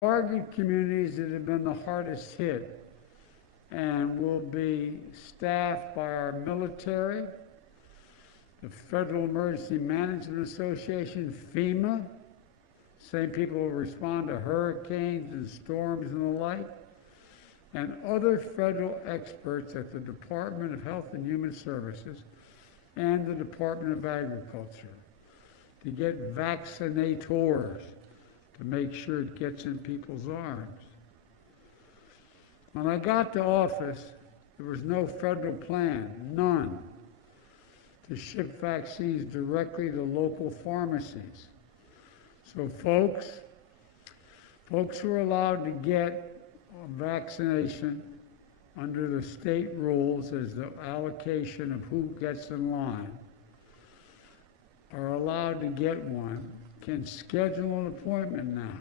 target communities that have been the hardest hit and will be staffed by our military, the Federal Emergency Management Association, FEMA, same people who respond to hurricanes and storms and the like, and other federal experts at the Department of Health and Human Services and the Department of Agriculture to get vaccinators to make sure it gets in people's arms. When I got to office, there was no federal plan, none, to ship vaccines directly to local pharmacies. So folks who are allowed to get a vaccination under the state rules as the allocation of who gets in line are allowed to get one, can schedule an appointment now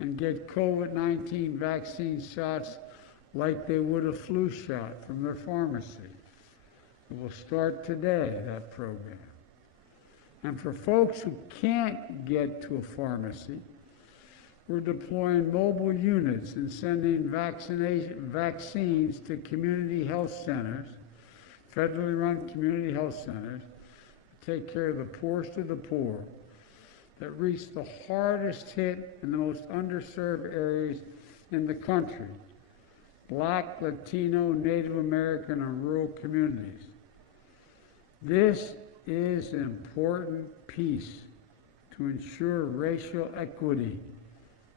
and get COVID-19 vaccine shots like they would a flu shot from their pharmacy. It will start today, that program. And for folks who can't get to a pharmacy, we're deploying mobile units and sending vaccines to community health centers, federally run community health centers, to take care of the poorest of the poor that reach the hardest hit and the most underserved areas in the country: Black, Latino, Native American, and rural communities. This is an important piece to ensure racial equity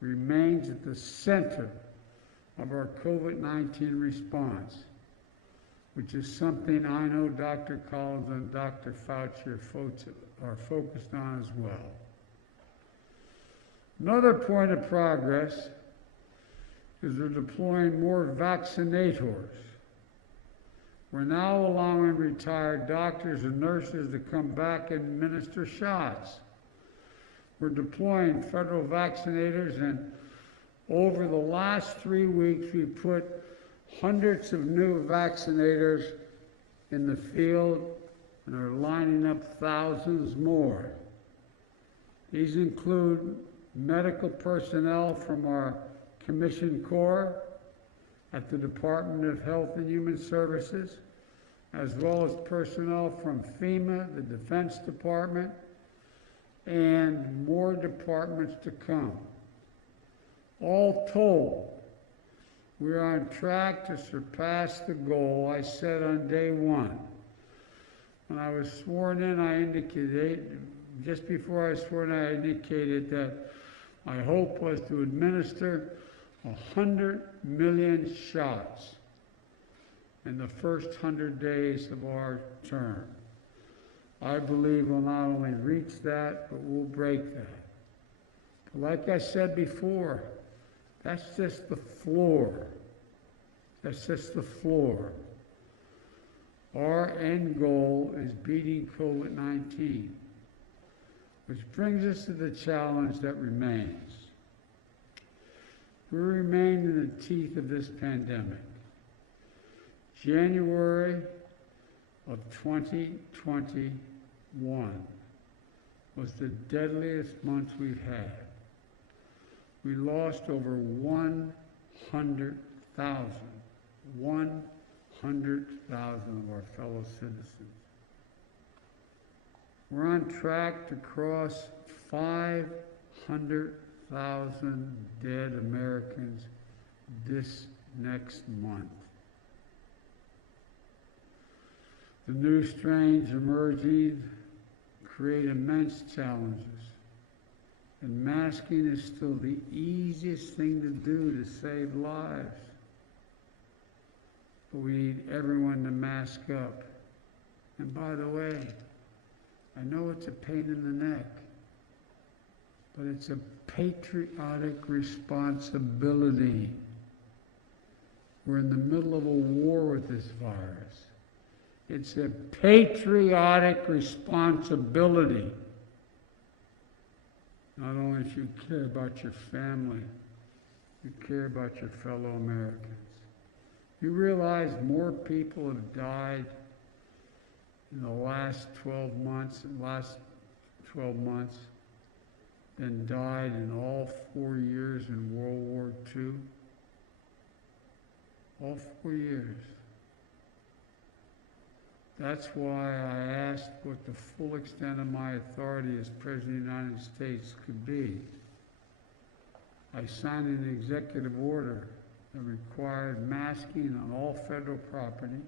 remains at the center of our COVID-19 response, which is something I know Dr. Collins and Dr. Fauci are focused on as well. Another point of progress is we're deploying more vaccinators. We're now allowing retired doctors and nurses to come back and administer shots. We're deploying federal vaccinators, and over the last 3 weeks, we put hundreds of new vaccinators in the field and are lining up thousands more. These include medical personnel from our Commissioned Corps at the Department of Health and Human Services, as well as personnel from FEMA, the Defense Department, and more departments to come. All told, we are on track to surpass the goal I set on day one. When I was sworn in, just before I was sworn in, I indicated that my hope was to administer 100 million shots in the first 100 days of our term. I believe we'll not only reach that, but we'll break that. But like I said before, that's just the floor. That's just the floor. Our end goal is beating COVID-19, which brings us to the challenge that remains. We remain in the teeth of this pandemic. January of 2021 was the deadliest month we've had. We lost over 100,000 of our fellow citizens. We're on track to cross 500,000 dead Americans this next month. The new strains emerging create immense challenges, and masking is still the easiest thing to do to save lives. But we need everyone to mask up. And by the way, I know it's a pain in the neck, but it's a patriotic responsibility. We're in the middle of a war with this virus. It's a patriotic responsibility. Not only if you care about your family, you care about your fellow Americans. You realize more people have died in the last 12 months than died in all 4 years in World to. All 4 years. That's why I asked what the full extent of my authority as President of the United States could be. I signed an executive order that required masking on all federal property,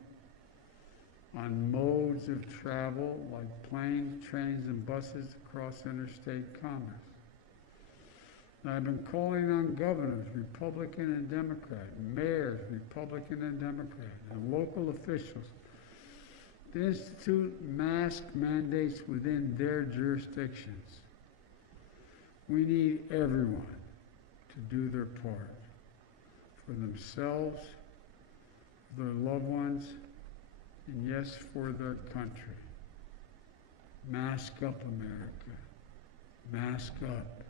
on modes of travel like planes, trains, and buses across interstate commerce. And I've been calling on governors, Republican and Democrat, mayors, Republican and Democrat, and local officials to institute mask mandates within their jurisdictions. We need everyone to do their part for themselves, for their loved ones, and yes, for their country. Mask up, America. Mask up.